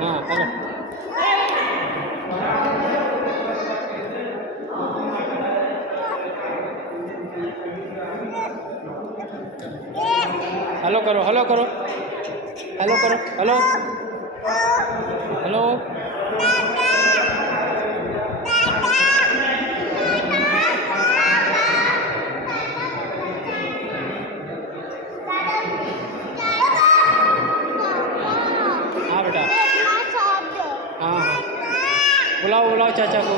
हाँ hello hello करो हेलो करो हेलो करो हेलो हेलो हाँ बेटा हाँ हाँ बुलाओ बुलाओ चाचा को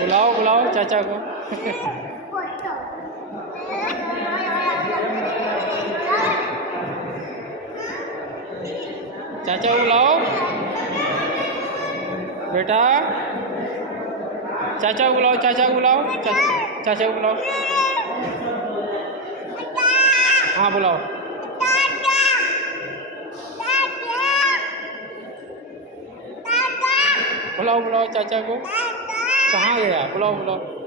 बुलाओ बुलाओ चाचा को चाचा को बुलाओ बेटा चाचा को बुलाओ चाचा को बुलाओ चाचा को बुलाओ हाँ बुलाओ बुलाओ बुलाओ चाचा को कहाँ गया बुलाओ बुलाओ